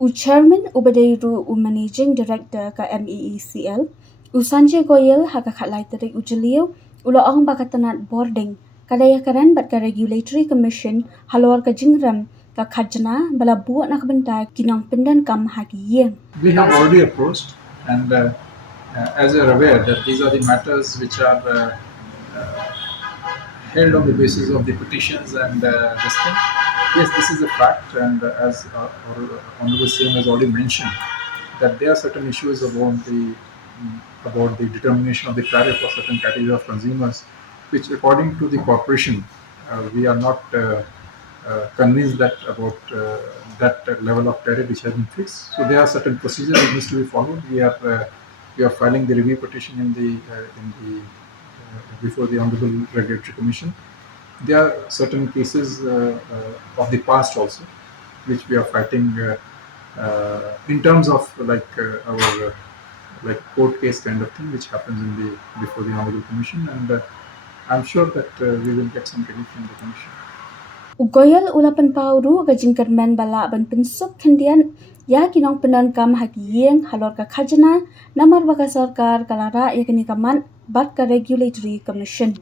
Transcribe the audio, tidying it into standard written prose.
U Chairman Ubadeiru U Managing Director ka MEECL, U Sanjay Goyal haka khalai tarik U Jalio, Ula Ong baka Tnad Bording, kada Ïakren bat ka Regulatory Commission, Halor ka Jingrem, ka Khajna bala buat nak bentai kinong pendan kam haki yeng. We have already approached, and as you are aware, that these are the matters which are held on the basis of the petitions and this thing. Yes, this is a fact, and as our Honorable CM has already mentioned, that there are certain issues about the determination of the tariff for certain category of consumers, which, according to the corporation, we are not convinced that about that level of tariff which has been fixed. So there are certain procedures that needs to be followed. We are filing the review petition in the before the Honorable Regulatory Commission. There are certain cases of the past also, which we are fighting in terms of our like court case kind of thing, which happens before the Honorable Commission, and I'm sure that we will get some relief from the Commission. Goyal ulapan pauru ga Jingrem bala ban pensuk kendian ya kinong pendan kam haki yeng Halor ka Khajna namar baka sarkar kalara yakni kaman bat ka Regulatory Commission.